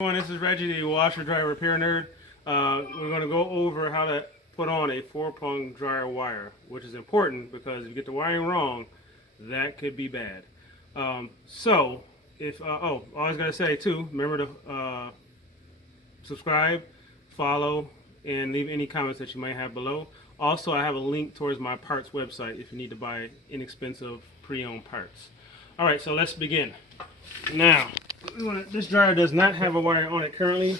This is Reggie, the washer dryer repair nerd. We're going to go over how to put on a 4-prong dryer wire, which is important because if you get the wiring wrong, that could be bad. Always got to say too, remember to subscribe, follow, and leave any comments that you might have below. Also, I have a link towards my parts website if you need to buy inexpensive pre-owned parts. All right, so let's begin. Now, this dryer does not have a wire on it currently.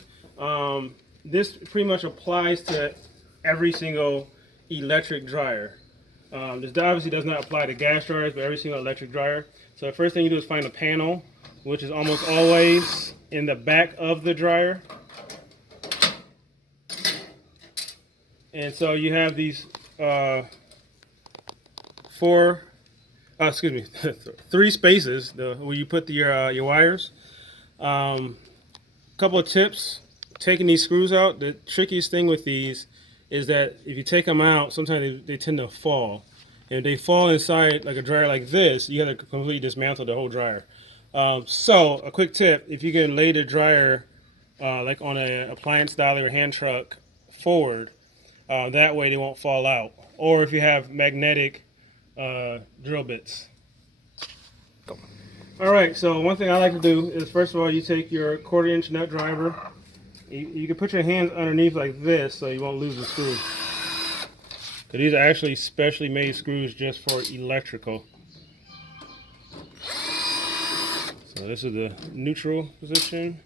This pretty much applies to every single electric dryer. This obviously does not apply to gas dryers, but every single electric dryer. So the first thing you do is find a panel, which is almost always in the back of the dryer. And so you have these three spaces where you put your wires. Couple of tips: taking these screws out. The trickiest thing with these is that if you take them out, sometimes they tend to fall. And if they fall inside like a dryer like this, you have to completely dismantle the whole dryer. So a quick tip: if you can lay the dryer like on an appliance dolly or hand truck forward, that way they won't fall out. Or if you have magnetic drill bits. All right, so one thing I like to do is, first of all, you take your 1/4-inch nut driver. You can put your hands underneath like this so you won't lose the screw. Because these are actually specially made screws just for electrical. So this is the neutral position.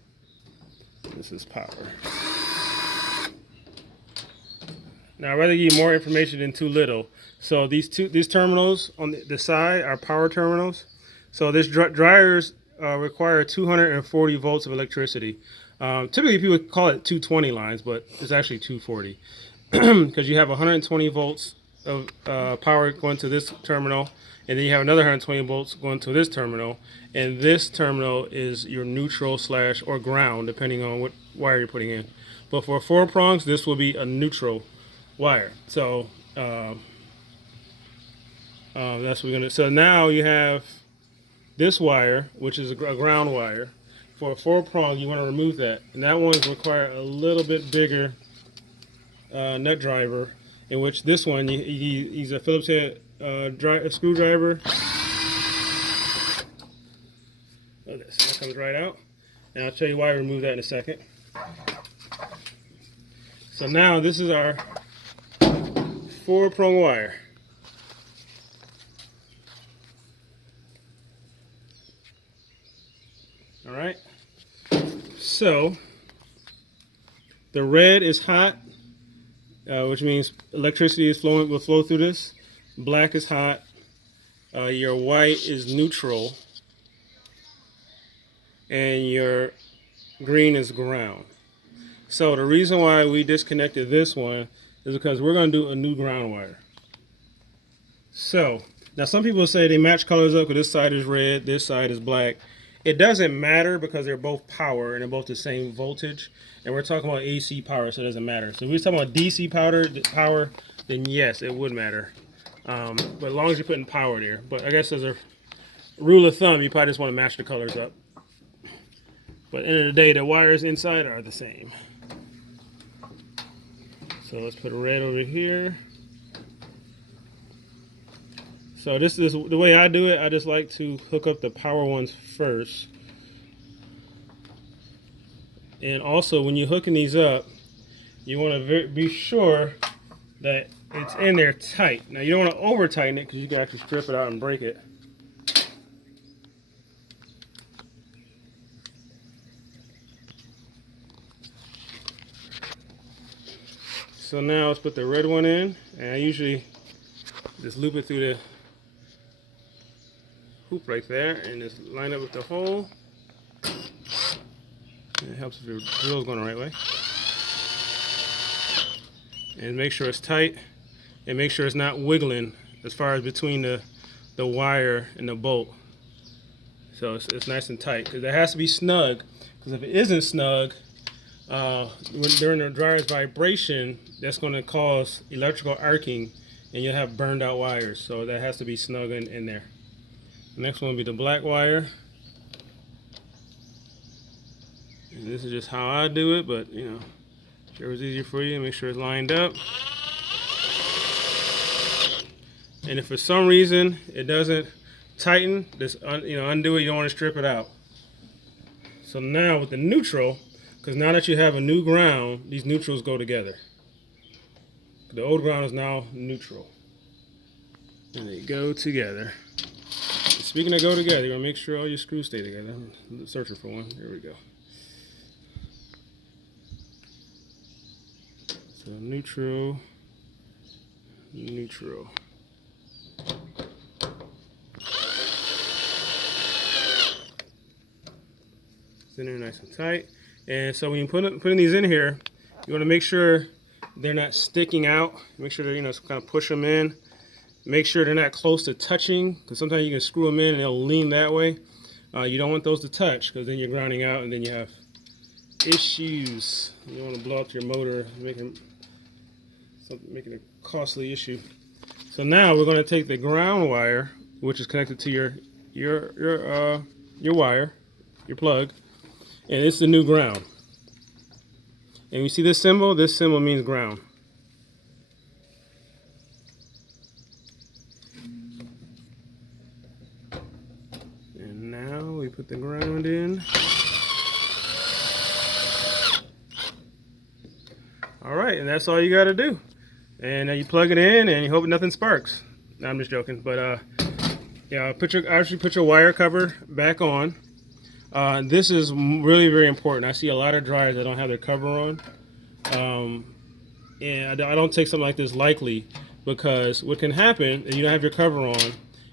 This is power. Now, I'd rather give you more information than too little. So these terminals on the side are power terminals. So this dryers require 240 volts of electricity. Typically people call it 220 lines, but it's actually 240 because you have 120 volts of power going to this terminal, and then you have another 120 volts going to this terminal, and this terminal is your neutral / or ground, depending on what wire you're putting in. But for 4 prongs, this will be a neutral wire. So that's what we're gonna. So now you have this wire, which is a ground wire. For a 4-prong, you want to remove that, and that one require a little bit bigger nut driver. In which this one, he's a Phillips head screwdriver. Look at this, that comes right out, and I'll show you why I remove that in a second. So now this is our 4-prong wire. All right. So the red is hot, which means electricity will flow through this. Black is hot. Your white is neutral, and your green is ground. So the reason why we disconnected this one is because we're going to do a new ground wire. So now some people say they match colors up because this side is red, this side is black. It doesn't matter because they're both power and they're both the same voltage. And we're talking about AC power, so it doesn't matter. So if we're talking about DC power, then yes, it would matter. But as long as you're putting power there. But I guess as a rule of thumb, you probably just want to match the colors up. But at the end of the day, the wires inside are the same. So let's put a red over here. So this is the way I do it. I just like to hook up the power ones first. And also, when you're hooking these up, you want to be sure that it's in there tight. Now, you don't want to over tighten it because you can actually strip it out and break it. So now let's put the red one in, and I usually just loop it through the hoop right there and just line up with the hole. And it helps if your drill's going the right way. And make sure it's tight, and make sure it's not wiggling as far as between the wire and the bolt. So it's nice and tight, because it has to be snug, because if it isn't snug, during the dryer's vibration, that's going to cause electrical arcing, and you'll have burned out wires. So that has to be snug in there. The next one will be the black wire. And this is just how I do it, but you know, whichever's easier for you, make sure it's lined up. And if for some reason it doesn't tighten, just undo it. You don't want to strip it out. So now with the neutral, because now that you have a new ground, these neutrals go together. The old ground is now neutral. And they go together. Speaking of go together, you're gonna make sure all your screws stay together. I'm searching for one. There we go. So neutral, neutral. It's in there nice and tight. And so when you putting these in here, you want to make sure they're not sticking out. Make sure that kind of push them in. Make sure they're not close to touching, because sometimes you can screw them in and they'll lean that way. You don't want those to touch, because then you're grounding out and then you have issues. You don't want to blow up your motor, making a costly issue. So now we're going to take the ground wire, which is connected to your wire, your plug, and it's the new ground. And you see this symbol? This symbol means ground. And now we put the ground in. All right, and that's all you got to do. And you plug it in, and you hope nothing sparks. No, I'm just joking, but yeah, actually put your wire cover back on. This is really very important. I see a lot of dryers that don't have their cover on, and I don't take something like this lightly, because what can happen is you don't have your cover on,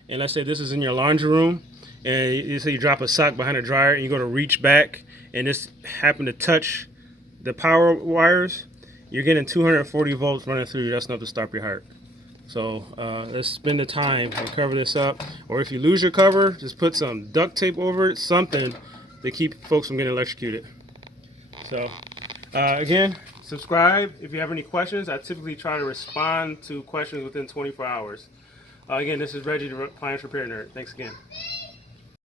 and let's say this is in your laundry room, and you say you drop a sock behind a dryer, and you go to reach back, and this happen to touch the power wires. You're getting 240 volts running through you. That's enough to stop your heart. So let's spend the time and cover this up. Or if you lose your cover, just put some duct tape over it, something to keep folks from getting electrocuted. So again, subscribe if you have any questions. I typically try to respond to questions within 24 hours. Again, this is Reggie, the Appliance Repair Nerd. Thanks again.